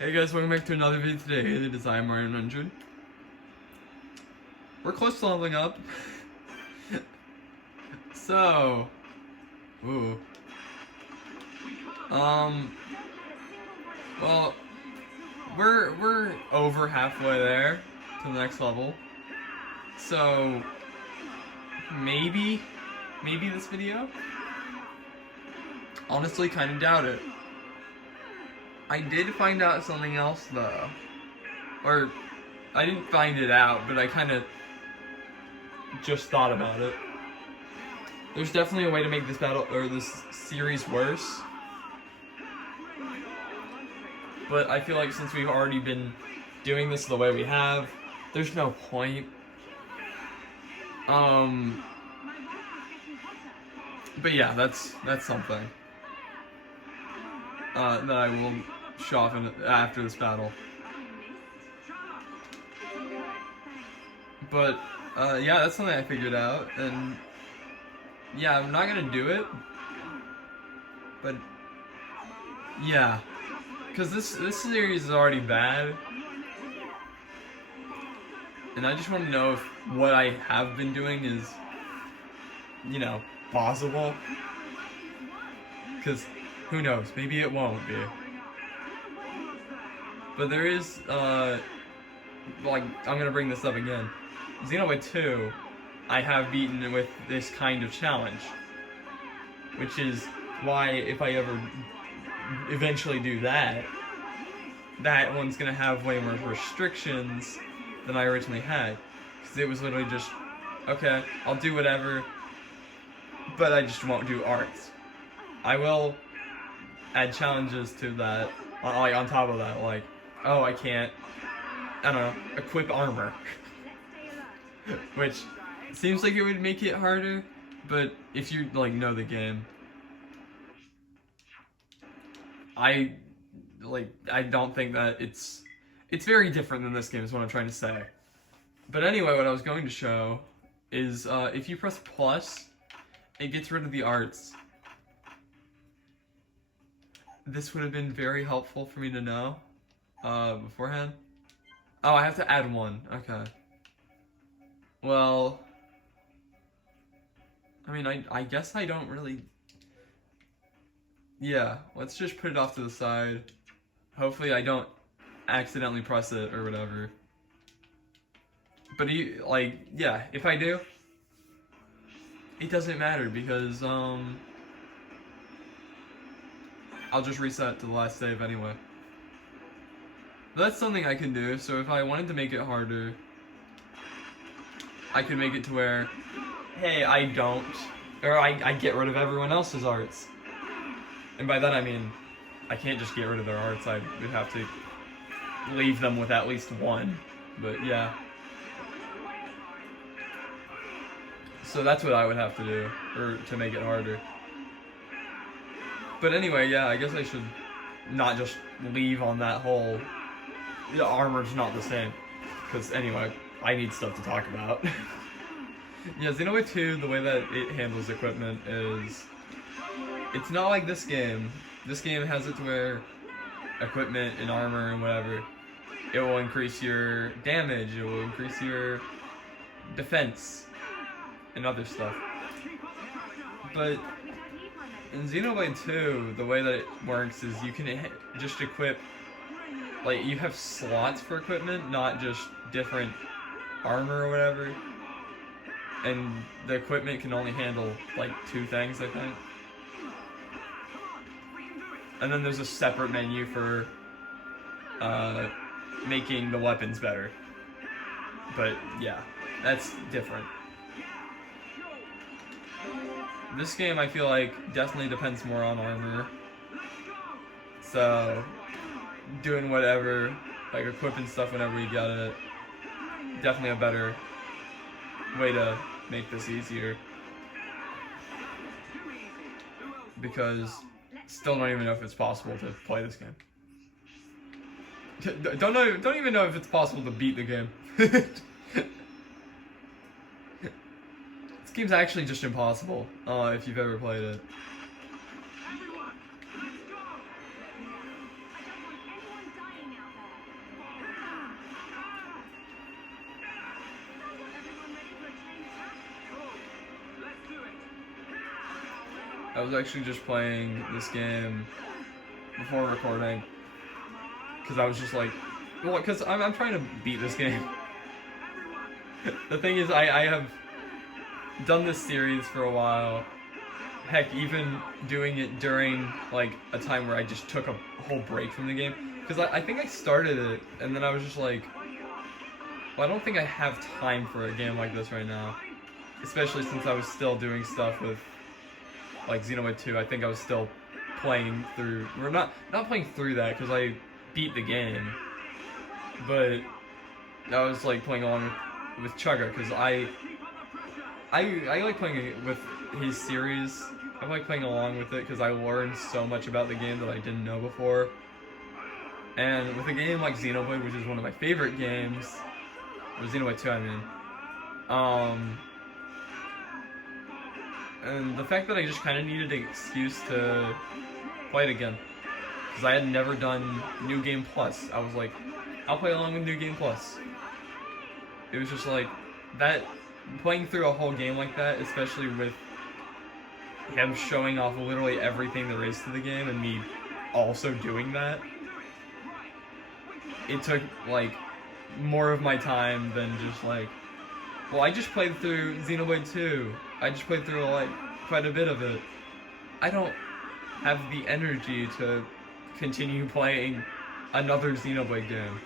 Hey guys, welcome back to another video today. It is I, Mario 100. We're close to leveling up. So, ooh. Well, we're over halfway there to the next level. So, maybe this video? Honestly, kind of doubt it. I did find out something else though. Or, I didn't find it out, but I kind of just thought about it. There's definitely a way to make this battle, or this series worse. But I feel like since we've already been doing this the way we have, there's no point. But yeah, that's something that I will show off after this battle. But yeah, that's something I figured out, and yeah, I'm not gonna do it. But yeah, because this series is already bad, and I just want to know if what I have been doing is, you know, possible. Because who knows? Maybe it won't be. But there is, like, I'm gonna bring this up again. Xenoblade 2, I have beaten with this kind of challenge. Which is why, if I ever eventually do that, that one's gonna have way more restrictions than I originally had. Because it was literally just, okay, I'll do whatever, but I just won't do arts. I will add challenges to that, like on top of that, like, oh, I can't, I don't know, equip armor. Which seems like it would make it harder, but if you, like, know the game, I don't think that it's very different than this game is what I'm trying to say. But anyway, what I was going to show is, if you press plus, it gets rid of the arts. This would have been very helpful for me to know beforehand. Oh, I have to add one. Okay. Well, I mean, I guess I don't really... Yeah, let's just put it off to the side. Hopefully I don't accidentally press it or whatever. But, like, yeah, if I do, it doesn't matter because, I'll just reset to the last save anyway. But that's something I can do, so if I wanted to make it harder, I could make it to where, hey, I don't, or I get rid of everyone else's arts. And by that I mean, I can't just get rid of their arts, I would have to leave them with at least one, but yeah. So that's what I would have to do, or to make it harder. But anyway, yeah, I guess I should not just leave on that whole, the armor's not the same. Because anyway, I need stuff to talk about. Yeah, Xenoblade 2, the way that it handles equipment is, it's not like this game. This game has it to where equipment and armor and whatever, it will increase your damage, it will increase your defense, and other stuff. But in Xenoblade 2, the way that it works is you can just equip, like, you have slots for equipment, not just different armor or whatever. And the equipment can only handle, like, 2 things, I think. And then there's a separate menu for making the weapons better. But, yeah, that's different. This game, I feel like, definitely depends more on armor. So, doing whatever, like equipping stuff whenever you got it, definitely a better way to make this easier. Because, still don't even know if it's possible to play this game. Don't even know if it's possible to beat the game. This game's actually just impossible, if you've ever played it. I was actually just playing this game before recording, because I was just like, well, because I'm trying to beat this game. The thing is, I have done this series for a while. Heck, even doing it during like a time where I just took a whole break from the game, because I think I started it and then I was just like, well, I don't think I have time for a game like this right now, especially since I was still doing stuff with like Xenoblade 2. I think I was still playing through, or not playing through that because I beat the game, but I was like playing along with Chugga because I like playing it with his series. I like playing along with it because I learned so much about the game that I didn't know before. And with a game like Xenoblade, which is one of my favorite games, or Xenoblade 2 I mean, and the fact that I just kind of needed an excuse to play it again, because I had never done New Game Plus. I was like, I'll play along with New Game Plus. It was just like, that, playing through a whole game like that, especially with him showing off literally everything there is to the game and me also doing that, it took like more of my time than just like, well, I just played through Xenoblade 2. I just played through like quite a bit of it. I don't have the energy to continue playing another Xenoblade game.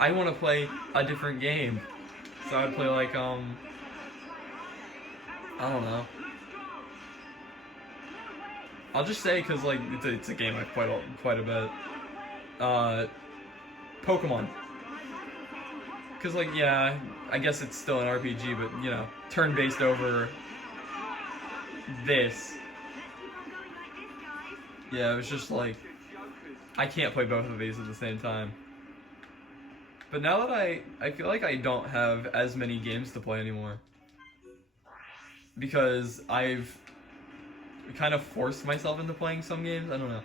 I want to play a different game. So I'd play like, I don't know. I'll just say, because like it's a game I've played quite a bit. Pokemon. Because like, yeah, I guess it's still an RPG, but you know, turn-based over this. Yeah, it was just like, I can't play both of these at the same time. But now that I feel like I don't have as many games to play anymore. Because I've kind of forced myself into playing some games. I don't know.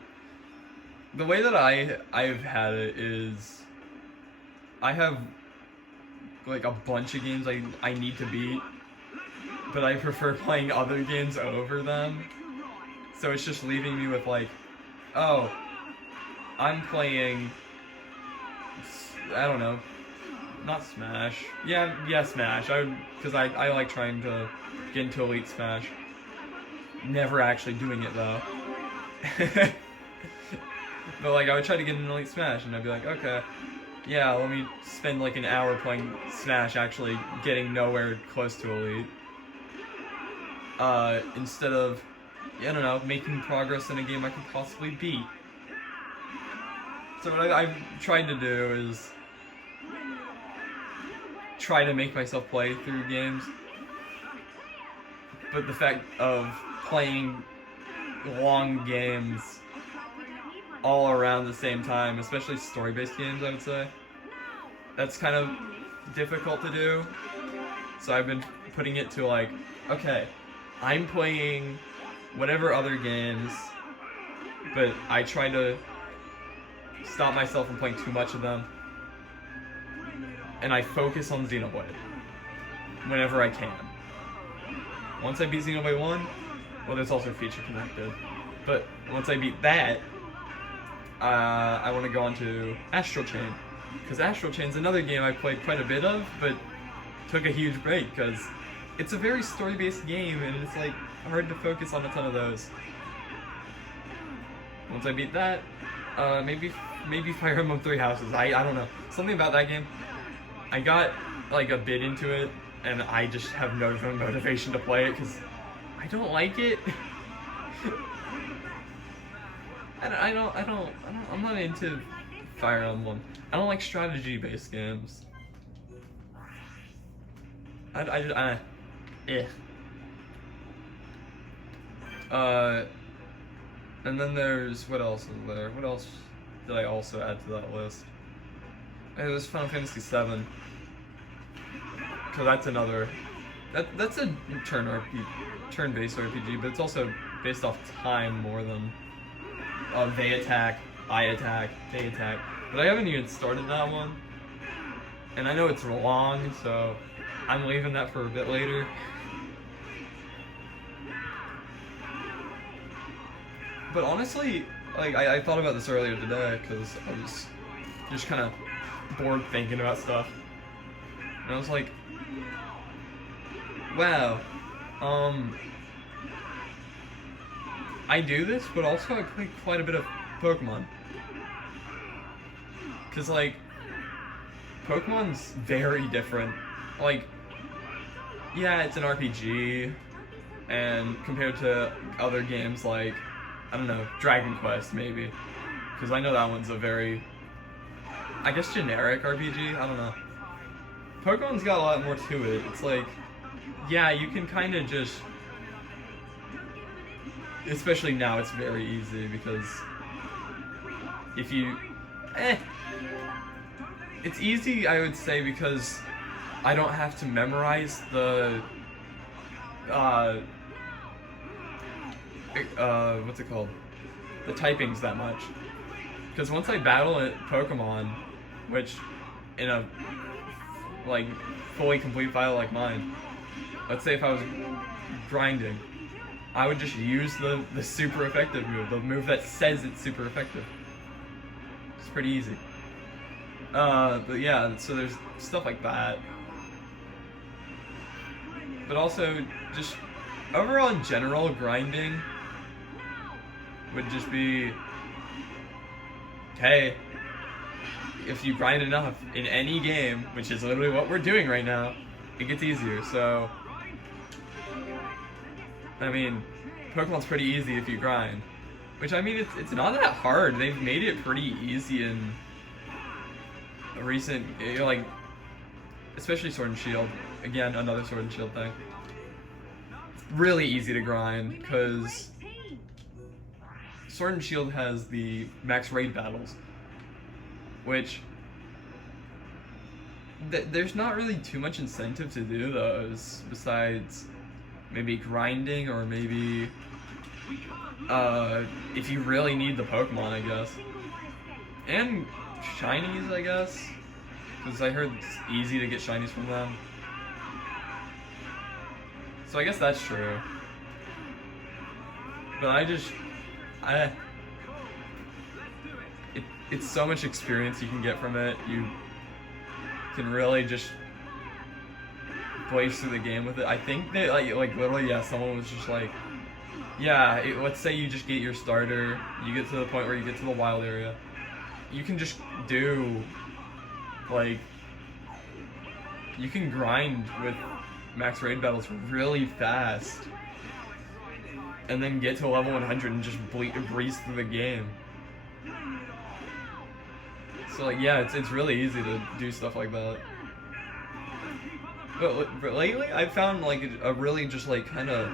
The way that I've had it is, I have like a bunch of games I need to beat, but I prefer playing other games over them. So it's just leaving me with like, oh, I'm playing, I don't know, not Smash. Yeah, Smash. Because I like trying to get into Elite Smash. Never actually doing it though. But like, I would try to get into Elite Smash and I'd be like, okay, yeah, let me spend like an hour playing Smash, actually getting nowhere close to Elite. Instead of, I don't know, making progress in a game I could possibly beat. So what I've tried to do is try to make myself play through games, but the fact of playing long games all around the same time, especially story-based games, I would say, that's kind of difficult to do. So I've been putting it to like, okay, I'm playing whatever other games, but I try to stop myself from playing too much of them, and I focus on Xenoblade whenever I can. Once I beat Xenoblade 1, well, there's also feature connected, but once I beat that, I want to go on to Astral Chain, because Astral Chain's another game I played quite a bit of, but took a huge break because it's a very story-based game, and it's like hard to focus on a ton of those. Once I beat that, maybe Fire Emblem Three Houses. I don't know, something about that game. I got like a bit into it, and I just have no motivation to play it because I don't like it. I'm not into Fire Emblem. I don't like strategy-based games. And then there's, what else is there? What else did I also add to that list? There's Final Fantasy VII. Because that's another, that's a turn-based RPG, but it's also based off time more than they attack, I attack, they attack. But I haven't even started that one, and I know it's long, so I'm leaving that for a bit later. But honestly, like, I thought about this earlier today, because I was just kind of bored thinking about stuff. And I was like, wow, I do this, but also I play quite a bit of Pokemon. Because, like, Pokemon's very different. Like, yeah, it's an RPG, and compared to other games like, I don't know, Dragon Quest, maybe. Because I know that one's a very, I guess, generic RPG? I don't know. Pokemon's got a lot more to it. It's like, yeah, you can kind of just, especially now, it's very easy, because if you, it's easy, I would say, because I don't have to memorize the, what's it called? The typings that much. Because once I battle a Pokemon, which in a, like, fully complete file like mine, let's say if I was grinding, I would just use the super effective move, the move that says it's super effective. It's pretty easy. But yeah, so there's stuff like that. But also, just overall in general, grinding would just be, hey, if you grind enough in any game, which is literally what we're doing right now, it gets easier. So, I mean, Pokemon's pretty easy if you grind. Which, I mean, it's not that hard. They've made it pretty easy in a recent, you know, like, especially Sword and Shield. Again, another Sword and Shield thing. Really easy to grind, because Sword and Shield has the max raid battles, which there's not really too much incentive to do those, besides maybe grinding, or maybe if you really need the Pokemon, I guess. And shinies, I guess, because I heard it's easy to get shinies from them. So I guess that's true. But it's so much experience you can get from it. You can really just blaze through the game with it. I think that, like literally, yeah, someone was just like, yeah, let's say you just get your starter, you get to the point where you get to the wild area. You can just do, like, you can grind with max raid battles really fast, and then get to level 100 and just breeze through the game. So, like, yeah, it's really easy to do stuff like that. But lately, I've found, like, a really just, like, kind of,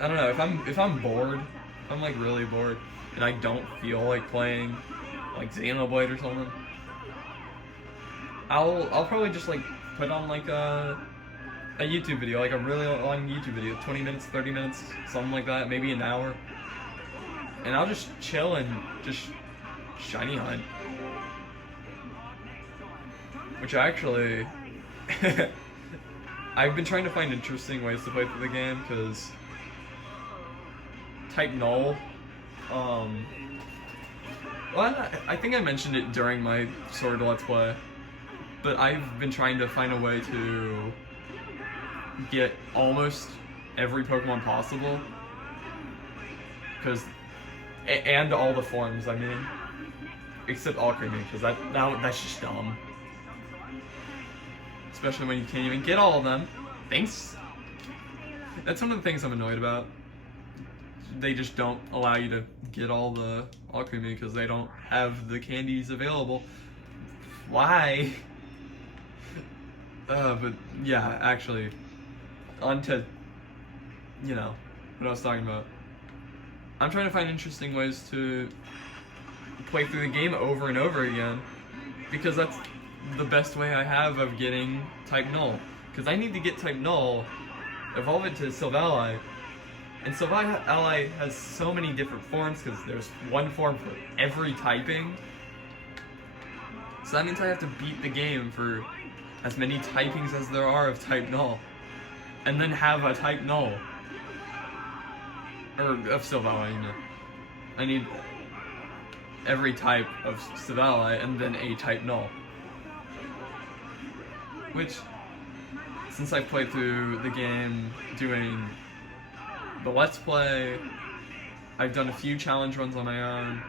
I don't know, if I'm bored, if I'm, like, really bored, and I don't feel like playing, like, Xenoblade or something, I'll probably just, like, put on, like, a YouTube video, like a really long YouTube video, 20 minutes, 30 minutes, something like that, maybe an hour, and I'll just chill and just shiny hunt. Which actually, I've been trying to find interesting ways to play through the game, because type null, well, I think I mentioned it during my Sword Let's Play, but I've been trying to find a way to get almost every Pokemon possible, and all the forms, I mean, except Alchemy, because that's just dumb. Especially when you can't even get all of them. Thanks. That's one of the things I'm annoyed about. They just don't allow you to get all the Alchemy because they don't have the candies available. Why? But yeah, actually, on to, you know, what I was talking about. I'm trying to find interesting ways to play through the game over and over again, because that's the best way I have of getting type null. Because I need to get type null, evolve it to Silvally, and Silvally has so many different forms because there's one form for every typing. So that means I have to beat the game for as many typings as there are of type null, and then have a type null. or of Silvally, you know. I need every type of Silvally and then a type null. Which, since I played through the game doing the Let's Play, I've done a few challenge runs on my own,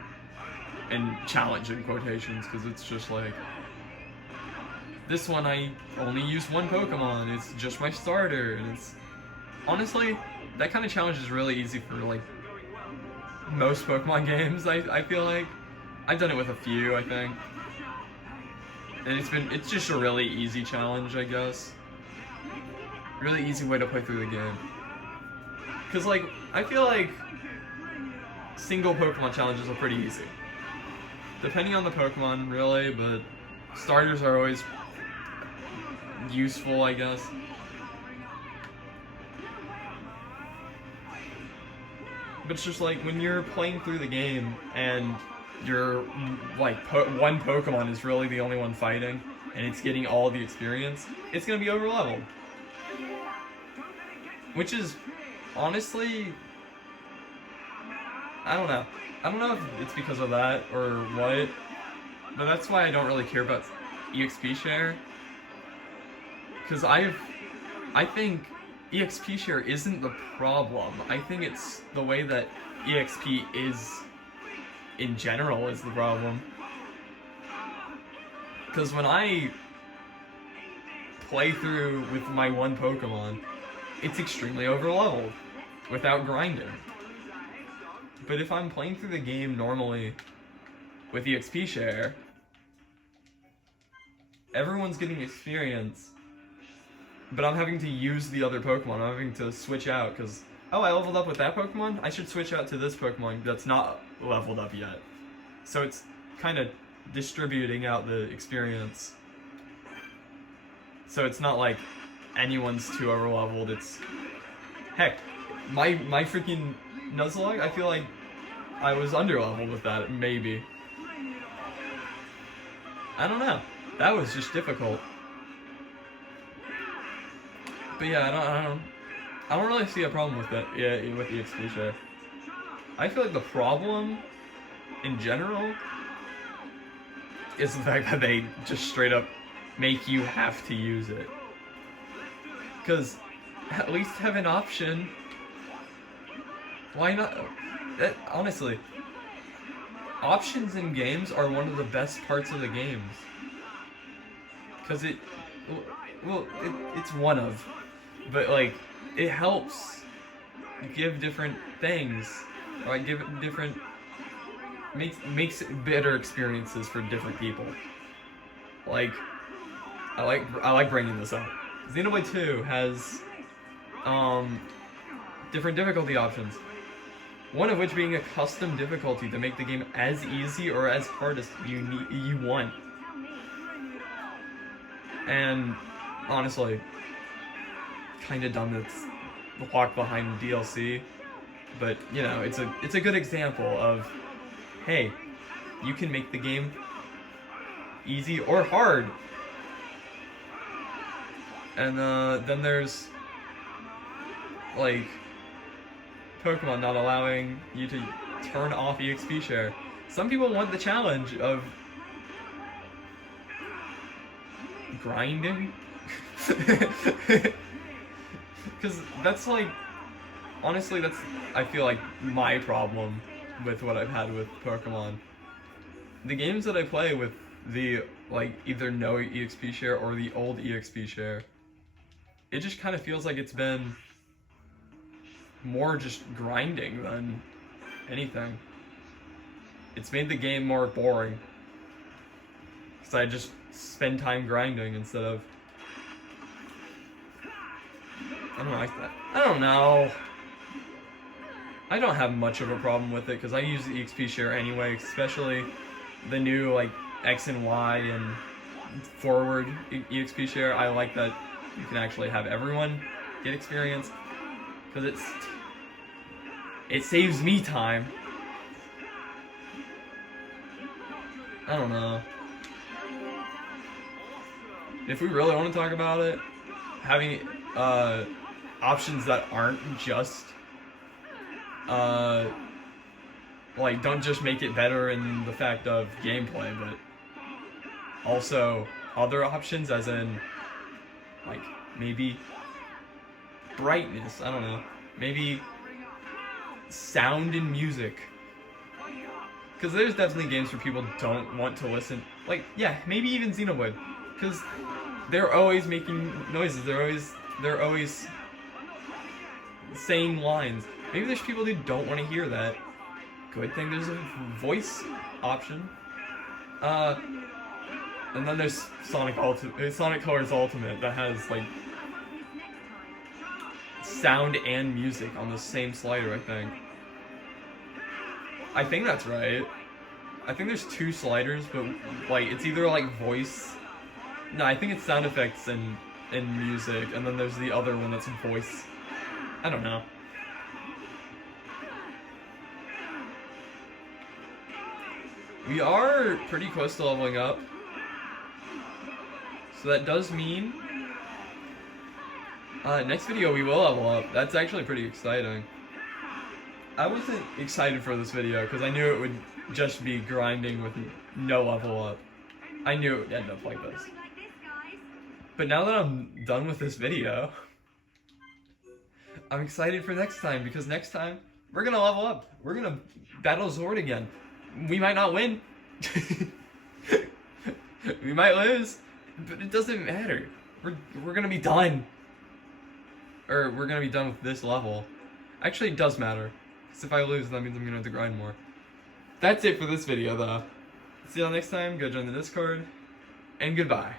and challenge in quotations, because it's just like, this one I only use one Pokemon, it's just my starter, and it's, honestly, that kind of challenge is really easy for, like, most Pokemon games, I feel like. I've done it with a few, I think. And it's just a really easy challenge, I guess. Really easy way to play through the game. Because, like, I feel like single Pokemon challenges are pretty easy. Depending on the Pokemon, really, but starters are always useful, I guess. But it's just like, when you're playing through the game and you're, like, one Pokemon is really the only one fighting, and it's getting all the experience, it's gonna be over-leveled. Which is, honestly, I don't know. I don't know if it's because of that or what, but that's why I don't really care about EXP share. Because I think EXP share isn't the problem. I think it's the way that EXP is in general is the problem. Because when I play through with my one Pokemon, it's extremely overleveled without grinding. But if I'm playing through the game normally with EXP share, everyone's getting experience, but I'm having to use the other Pokemon. I'm having to switch out because, oh, I leveled up with that Pokemon? I should switch out to this Pokemon that's not leveled up yet. So it's kind of distributing out the experience. So it's not like anyone's too overleveled. It's, heck, my freaking Nuzlocke, I feel like I was underleveled with that, maybe. I don't know. That was just difficult. But yeah, I don't really see a problem with that. Yeah, with the EXP share. I feel like the problem, in general, is the fact that they just straight up make you have to use it. Because at least have an option. Why not? Honestly, options in games are one of the best parts of the games. Because it's one of, but like, it helps give different things, or like give it different, makes better experiences for different people. Like, I like bringing this up. Xenoblade 2 has different difficulty options. One of which being a custom difficulty to make the game as easy or as hard as you want. And honestly, kind of dumb that's the walk behind the DLC, but you know, it's a good example of, hey, you can make the game easy or hard. And then there's like Pokemon not allowing you to turn off EXP share. Some people want the challenge of grinding. Because that's like, honestly, that's, I feel like, my problem with what I've had with Pokemon. The games that I play with the, like, either no EXP share or the old EXP share, it just kind of feels like it's been more just grinding than anything. It's made the game more boring. Because I just spend time grinding instead of... I don't like that. I don't know. I don't have much of a problem with it because I use the EXP share anyway, especially the new like X and Y and forward EXP share. I like that you can actually have everyone get experience because it saves me time. I don't know. If we really want to talk about it, having options that aren't just Like, don't just make it better in the fact of gameplay, but also other options, as in, like, maybe brightness, I don't know, maybe sound and music. Because there's definitely games where people don't want to listen, like, yeah, maybe even Xenoblade, because they're always making noises, they're always saying lines. Maybe there's people who don't want to hear that. Good thing there's a voice option. And then there's Sonic Colors Ultimate that has, like, sound and music on the same slider, I think. I think that's right. I think there's 2 sliders, but, like, it's either, like, voice... No, I think it's sound effects and music, and then there's the other one that's voice. I don't know. We are pretty close to leveling up. So that does mean... next video we will level up. That's actually pretty exciting. I wasn't excited for this video because I knew it would just be grinding with no level up. I knew it would end up like this. But now that I'm done with this video, I'm excited for next time, because next time we're gonna level up. We're gonna battle Zord again. We might not win. We might lose, but it doesn't matter. We're gonna be done. Or we're gonna be done with this level. Actually, it does matter, because if I lose, that means I'm gonna have to grind more. That's it for this video, though. See y'all next time. Go join the Discord, and goodbye.